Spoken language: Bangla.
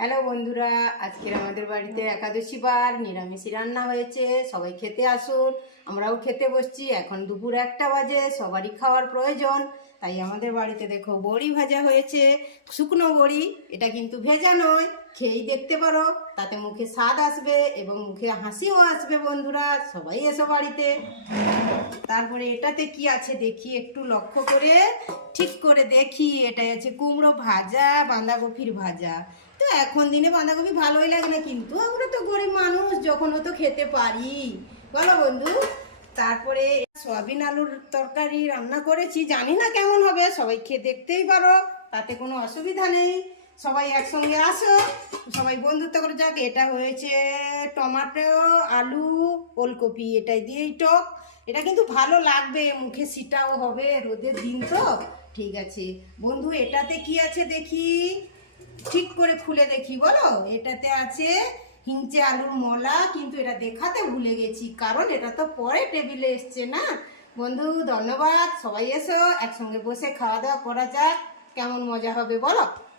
হ্যালো বন্ধুরা, আজকের আমাদের বাড়িতে একাদশী বার নিরামিষই রান্না হয়েছে। সবাই খেতে আসুন। আমরাও খেতে বসছি। এখন দুপুর 1টা বাজে, সবারই খাওয়ার প্রয়োজন। তাই আমাদের বাড়িতে দেখো বড়ি ভাজা হয়েছে, শুকনো বড়ি। এটা কিন্তু ভেজা নয়, খেয়েই দেখতে পারো, তাতে মুখে স্বাদ আসবে এবং মুখে হাসিও আসবে। বন্ধুরা সবাই এসো বাড়িতে। তারপরে এটাতে কি আছে দেখি, একটু লক্ষ্য করে ঠিক করে দেখি। এটাই আছে কুমড়ো ভাজা, বাঁধাকপির ভাজা। তো এখন দিনে বাঁধাকপি ভালোই লাগে না, কিন্তু আমরা তো গরিব মানুষ, যখন তো খেতে পারি, বলো বন্ধু। তারপরে সয়াবিন আলুর তরকারি রান্না করেছি, জানি না কেমন হবে, সবাই খেয়ে দেখতেই পারো, তাতে কোনো অসুবিধা নেই। সবাই একসঙ্গে আসো, সবাই বন্ধুত্ব করে যাক। এটা হয়েছে টমেটো, আলু, ওলকপি, এটাই দিয়েই টক। এটা কিন্তু ভালো লাগবে, মুখে সিটাও হবে, রোদের দিন তো। ঠিক আছে বন্ধু, এটাতে কি আছে দেখি, ঠিক করে খুলে দেখি, বলো। এটাতে আছে হিঞ্চে আলুর মলা, কিন্তু এটা দেখাতে ভুলে গেছি, কারণ এটা তো পরে টেবিলে এসছে না। বন্ধু ধন্যবাদ, সবাই এসো, একসঙ্গে বসে খাওয়া দাওয়া করা যাক, কেমন মজা হবে বলো।